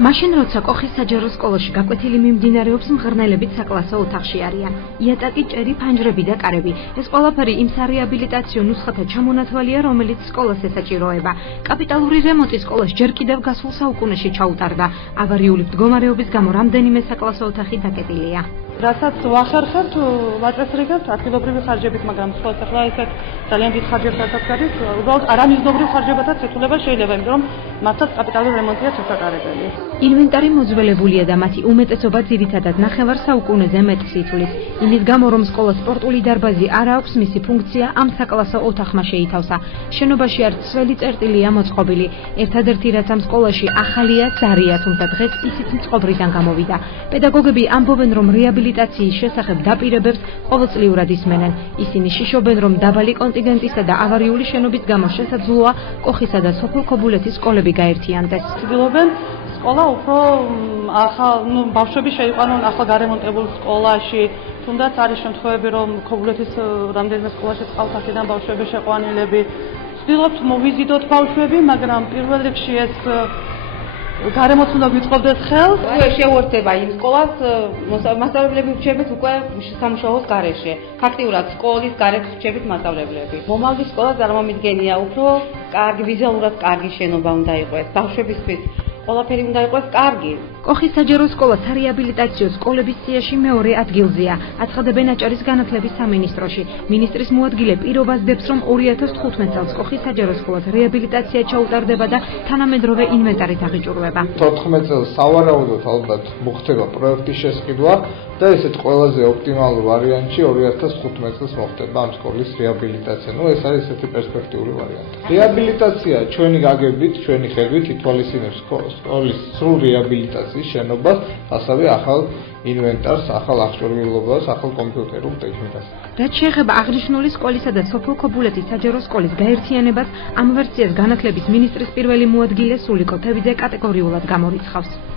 მაშინ როცა კოხის საჯარო სკოლაში გაკვეთილი მიმდინარეობს, მღრღნელებით საკლასო ოთახში არიან. იატაკი, ჭერი, ფანჯრები და კარები. ეს ყველაფერი იმ სარეაბილიტაციო ნუსხათა ჩამონათვალია, რომელიც სკოლას ესაჭიროება. კაპიტალური რემონტი სკოლას ჯერ კიდევ გასულ საუკუნეში ჩაუტარდა. ავარიული მდგომარეობის გამო რამდენიმე საკლასო ოთახი დაკეტილია. რასაც ვახერხებთ, ვაწესრიგებთ ადგილობრივი ხარჯებით, მაგრამ სხვა ახლა ესეთ ძალიან დიდ ხარჯებთაც გადის, უბრალოდ არამიზნობრივ ხარჯებათაც ეთულება შეიძლება, იმიტომ რომ მართლაც კაპიტალური რემონტია შესაძლებელი. ინვენტარი მოძველებულია და მათი უმეტესობა ძირითადად ნახევარ საუკუნეზე მეტს ითვლის. იმის გამო, რომ სკოლას სპორტული დარბაზი არ აქვს, მისი ფუნქცია ამ საკლასო ოთახმა შეითავსა. შენობაში არც ძველი წერტილია მოწყობილი. ერთადერთი რაც ამ სკოლაში ახალია, ზარია, თუმცა დღეს ისიც მწყობრიდან გამოვიდა. პედაგოგები ამბობენ, რომ რეაბილიტაციის შესახებ დაპირებებს ყოველწლიურად ისმენენ. ისინი შიშობენ, რომ დაბალი კონტინგენტისა და ავარიული შენობის გამო შესაძლოა კოხისა და სოფელ ქობულეთის სკოლები გაერთიანდეს. ცდილობენ სკოლა უფრო ახალ, ბავშვები შეიყვანონ ახალ გარემონტებულ სკოლაში, თუნდაც არის შემთხვევები, რომ ქობულეთის რამდენიმე სკოლაში ყავთ აქედან ბავშვები შეყვანილები. ვცდილობთ მოვიზიდოთ ბავშვები, მაგრამ პირველ რიგში ეს გარემოც უნდა გვითხოვდეს ხელს. შეუერთდება იმ სკოლას, მასწავლებლები ვრჩებით უკვე სამუშაოს გარეშე. ფაქტიურად სკოლის გარეთ ვრჩებით მასწავლებლები. მომავალი სკოლა წარმომიდგენია, უფრო კარგი, ვიზუალურად კარგი შენობა უნდა იყოს ბავშვებისთვის. ყველაფერი უნდა იყოს კარგი. კოხის საჯარო სკოლა სარეაბილიტაციო სკოლების სიაში მეორე ადგილზეა. აცხადებენ აჭარის განათლების სამინისტროში. მინისტრის მოადგილე პირობას დებს, რომ 2015 წელს კოხის საჯარო სკოლას რეაბილიტაცია ჩაუტარდება და თანამედროვე ინვენტარით აღიჭურვება. 14 წელს სავარაუდოდ ალბათ მოხდება პროექტის შესყიდვა და ესეთ ყველაზე ოპტიმალურ ვარიანტში 2015 წელს მოხდება ამ სკოლის რეაბილიტაცია. ეს არის ესეთი პერსპექტიული ვარიანტი. რეაბილიტაცია ჩვენი გაგებით, ჩვენი ხედვით ითვალისწინებს სკოლის სრულ რეაბილიტაციის შენობას, ასევე ახალ ინვენტარს, ახალ აღჭურვილობას, ახალ კომპიუტერულ ტექნიკას. რაც შეეხება აღნიშნული სკოლისა და სოფელ ქობულეთის საჯარო სკოლის გაერთიანებას, ამ ვერსიას განათლების მინისტრის პირველი მოადგილე სულიკო თევიძე კატეგორიულად გამორიცხავს.